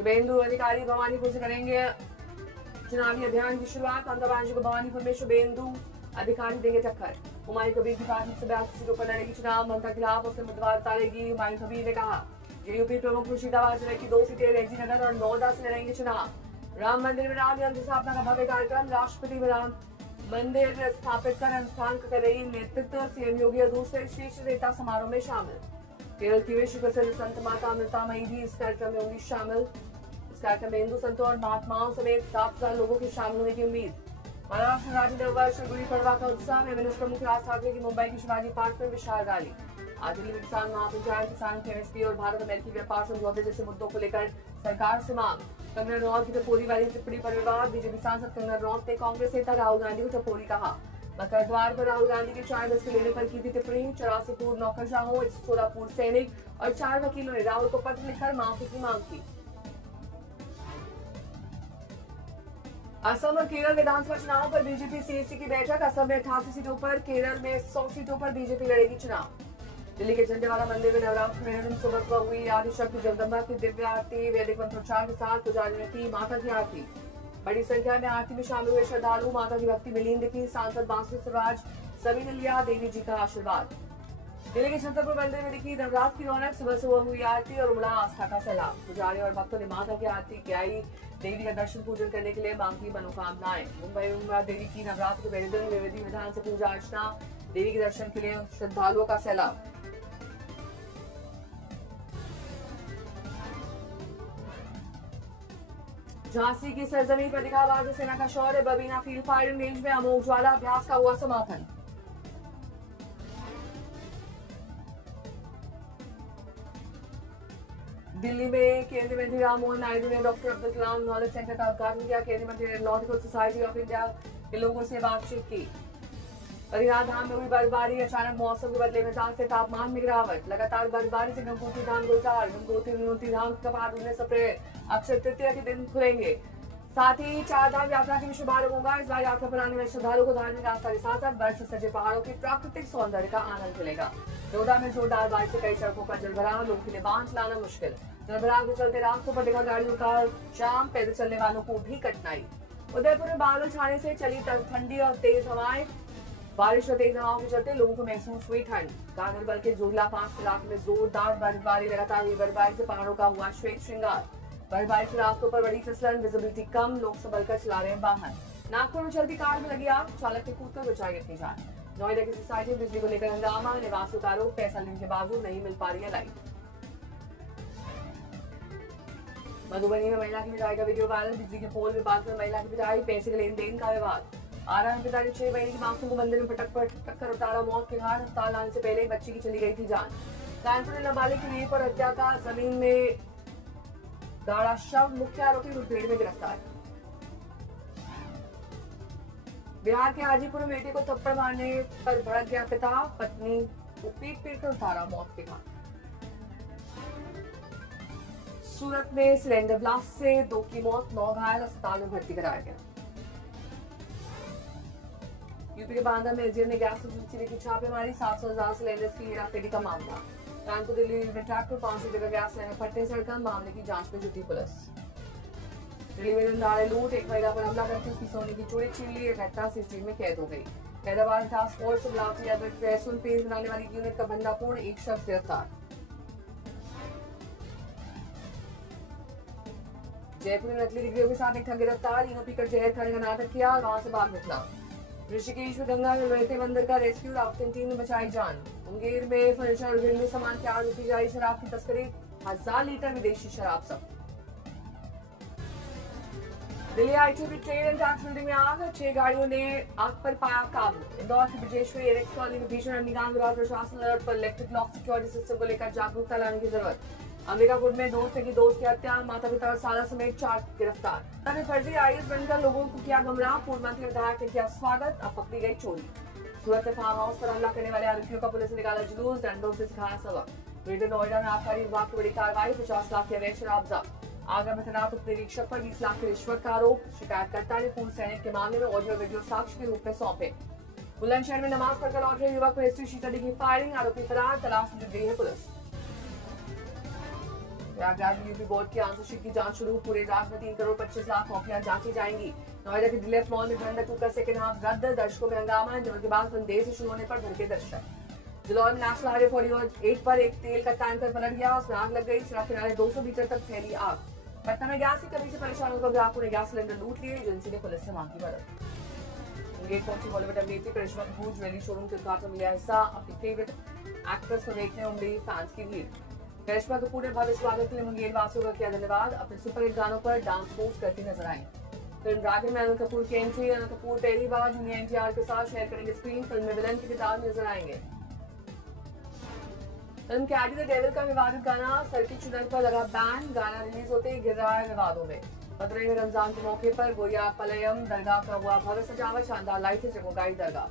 शुभेंदु अधिकारी भवानीपुर से करेंगे चुनावी अभियान की शुरुआत। अंतरराज्य को भवानीपुर में शुभेंदु अधिकारी देंगे टक्कर। हुमायूं कबीर की पार्टी से 82 सीटों पर लड़ेगी चुनाव। ममता के खिलाफ उसने उम्मीदवार उतारेगी। हुमायूं कबीर ने कहा जेयूपी प्रमुख मुर्शिदाबाद जिले की 2 सीटें रेजीनगर और नौदा से लड़ेंगे चुनाव। राम मंदिर में राम यंत्र स्थापना का भव्य कार्यक्रम। राष्ट्रपति में राम मंदिर स्थापित कर अनुष्ठान कर रही नेतृत्व। सीएम योगी और दूसरे शीर्ष नेता समारोह में शामिल। केरल की विश्व प्रसिद्ध संत माता अमृतामयी भी इस कार्यक्रम में होंगी शामिल। इस कार्यक्रम में हिंदू संतों और महात्माओं समेत 7,000 लोगों के शामिल होने की उम्मीद। महाराष्ट्र राज्य नववर्ष गुड़ी पड़वा का उत्साह में विनिस प्रमुख राज ठाकरे की मुंबई की शिवाजी पार्क में विशाल रैली। आज दिल्ली में किसान महापंचायत, किसान केमिस्ट्री और भारत अमेरिकी व्यापार समझौते जैसे मुद्दों को लेकर सरकार से मांग। कंगना रनौत की टपोरी वाली टिप्पणी पर विवाद। बीजेपी सांसद कंगना रनौत ने कांग्रेस नेता राहुल गांधी को टपोरी कहा। मकर द्वार पर राहुल गांधी के चाय बस्ते लेने पर की थी टिप्पणी। 84 पूर्व नौकरशाहों, 16 पूर्व सैनिक और 4 वकीलों ने राहुल को पत्र लिखकर माफी की मांग की। असम और केरल विधानसभा चुनाव पर बीजेपी सीएसी की बैठक। असम में 88 सीटों पर, केरल में 100 सीटों पर बीजेपी लड़ेगी चुनाव। दिल्ली के झंडेवाला मंदिर में नवरात्र में दिन सुबह सुबह हुई आदिशक्ति जगदम्बा की दिव्य आरती। वैदिक मंत्रोच्चार के साथ पुजारी ने की माता की आरती। बड़ी संख्या में आरती में शामिल हुए श्रद्धालु माता की भक्ति में लीन दिखी। सांसद बांसुरी स्वराज सभी ने लिया देवी जी का आशीर्वाद। दिल्ली के छतरपुर मंदिर में दिखी नवरात्र की रौनक। सुबह सुबह हुई आरती और उमड़ा आस्था का सैलाब। पुजारी और भक्तों ने माता की आरती कियाई। देवी का दर्शन पूजन करने के लिए मांगी मनोकामनाएं। मुंबई में देवी की नवरात्र के पहले दिन विधि विधान से पूजा अर्चना। देवी के दर्शन के लिए श्रद्धालुओं का सैलाब। झांसी की सरजमी पर दिखा भारतीय सेना का शौर्य। बबीना फील्ड फायरिंग रेंज में अमोघ ज्वाला अभ्यास का हुआ समापन। दिल्ली में केंद्रीय मंत्री राममोहन नायडू ने doctor Abdul Kalam knowledge centre का उद्घाटन किया। केंद्रीय मंत्री ने एरोनॉटिकल सोसाइटी ऑफ इंडिया के लोगों से बातचीत की। बद्रीनाथ धाम में हुई बर्फबारी। अचानक मौसम के बदले मिजाज से तापमान में गिरावट। लगातार बर्फबारी से गंगोत्री धाम गुलजार। गंगोत्री धाम के कपाट 19 अप्रैल अक्षय तृतीया के दिन खुलेंगे। साथ ही 4 धाम यात्रा की भी शुभारंभ होगा। इस बार यात्रा पर आने वाले श्रद्धालुओं को धार्मिक आस्था के साथ साथ बर्फ से सजे पहाड़ों के प्राकृतिक सौंदर्य का आनंद मिलेगा। डोडा में जोरदार बारिश से कई सड़कों पर जलभराव। लोगों के लिए वाहन चलाना मुश्किल। जलभराव के चलते रास्तों पर दिखा गाड़ियों का जाम। पैदल चलने वालों को भी कठिनाई। उदयपुर में बादल छाने से चली ठंडी और तेज हवाएं। बारिश और तेज हवाओं के चलते लोगों को महसूस हुई ठंड। गांधरबल के जोगला पास इलाके में जोरदार बर्फबारी। लगातार हुई बर्फबारी से पहाड़ों का हुआ श्वेत श्रृंगार। बर्फबारी से रास्तों पर बड़ी फिसलन। विजिबिलिटी कम। लोग संभल कर चला रहे हैं वाहन। नागपुर में चलती कार में लगी आग। चालक ने कूदकर बचाई अपनी जान। नोएडा की सोसाइटी में बिजली को लेकर हंगामा। निवासियों का आरोप पैसा लेने के बावजूद नहीं मिल पा रही है लाइट। मधुबनी में महिला की पिटाई का वीडियो वायरल। बिजली के पोल में बांधकर महिला की पिटाई। पैसे के लेन देन का विवाद। आराम पिता ने 6 महीने की मासूम को मंदिर में पटक उतारा। मौत के घाट। अस्पताल लाने से पहले बच्ची की चली गई थी जान। कानपुर में नाबालिग की रेप और हत्या का जमीन में गाड़ा शव। मुख्य आरोपी मुठभेड़ में गिरफ्तार। बिहार के हाजीपुर में बेटे को थप्पड़ मारने पर भड़क गया पिता। पत्नी को पीट कर उतारा मौत के घाट। सूरत में सिलेंडर ब्लास्ट से 2 की मौत, 9 घायल। अस्पताल में भर्ती कराया गया। यूपी के बांदा में एसडीएम ने गैस एजेंसी ने की छापेमारी। 700,000 सिलेंडर्स की हेराफेरी का मामला। कानपुर दिल्ली रेलवे ट्रैक पर 500 जगह गैस लाइन फटने से हड़कंप। मामले की जांच में जुटी पुलिस। दिल्ली में दिनदाड़े लूट। एक महिला पर हमला करके उसकी सोने की चूड़ी छीन ली। यह घटना सीसीटीवी में कैद हो गई। हैदराबाद टास्क फोर्स से मिलावटी लहसुन पेस्ट बनाने वाली यूनिट का भंडाफोड़। एक शख्स गिरफ्तार। जयपुर में नकली डिग्रियों के साथ एक ठग गिरफ्तार। तीनों पीकर जहर खाने का नाटक किया और वहां से भाग निकला। ऋषिकेश में गंगा में बहते बंदर का रेस्क्यू। राफ्टिंग टीम ने बचाई जान। मुंगेर में फर्नीचर और घरेलू सामान की आड़ लुटी जा रही शराब की तस्करी। 1000 लीटर विदेशी शराब जब्त। Delhi ITB trade and tax building में आग। 6 गाड़ियों ने आग पर पाया काबू। इंदौर की ब्रजेश्वरी एरेक्स कॉलोनी में भीषण अग्निकांड के बाद प्रशासन अलर्ट पर। इलेक्ट्रिक लॉक सिक्योरिटी सिस्टम को लेकर जागरूकता लाने की जरूरत। अंबिकापुर में दोस्त की हत्या। माता पिता और साला समेत 4 गिरफ्तार। तभी फर्जी आईएएस बनकर लोगों को किया गुमराह। पूर्व मंत्री विधायक ने किया स्वागत। अब पकड़ी गई चोरी। सूरत में फार्म हाउस पर हमला करने वाले आरोपियों का पुलिस ने निकाला जुलूस। डंडों से सिखाया सबक। ग्रेटर नोएडा में आबकारी विभाग की बड़ी कार्रवाई। 50 लाख की अवैध शराब जब्त। आगरा में तैनात उप निरीक्षक पर 20 लाख की रिश्वत का आरोप। शिकायतकर्ता ने पूर्व सैनिक के मामले में ऑडियो वीडियो साक्ष्य के रूप में सौंपे। बुलंदशहर में नमाज पढ़कर लौट रहे युवक पर हिस्ट्री शीटर की फायरिंग। आरोपी फरार। तलाश में जुट गई है पुलिस। प्रयागराज यूपी बोर्ड की आंसरशीट की जांच शुरू, पूरे राज्य में 3 करोड़ 25 लाख कॉपियां जांची जाएंगी। नोएडा के दिलीप मॉल में धुरंधर 2 का सेकंड हाफ रद्द, दर्शकों में हंगामा, इंटरवल के बाद फिल्म देर से शुरू होने पर भड़के दर्शक। जलौर में नेशनल हाईवे 48 पर एक तेल का टैंकर पलट गया, उसमें आग लग गई, सड़क किनारे 200 मीटर तक फैली आग। पटना में गैस की कमी से परेशान होकर ग्राहकों ने गैस सिलेंडर लूट लिए, एजेंसी ने पुलिस से मांगी मदद। मुंगेर पहुंची बॉलीवुड अभिनेत्री करिश्मा कपूर ज्वेलरी शोरूम के उद्घाटन में लिया हिस्सा, अपनी फेवरेट एक्ट्रेस को देखने उमड़ी फैंस की भीड़। करिश्मा कपूर ने भव्य स्वागत के लिए मुंगेर वासियों का किया धन्यवाद, अपने सुपरहिट गानों पर डांस मूव करती नजर आई। फिल्म ड्रैगन में अनिल कपूर की एंट्री, अनिल कपूर पहली बार जूनियर एनटीआर के साथ शेयर करेंगे स्क्रीन, फिल्म में विलन के किरदार नजर आएंगे। फिल्म कैडी द डेविल का विवादित गाना सर्किट चुनर पर लगा बैन, गाना रिलीज होते ही गिर रहा है विवादों में। मदुरई में रमजान के मौके पर गोया पलयम दरगाह का हुआ भव्य सजावट, शानदार लाइटें जगमगाई दरगाह।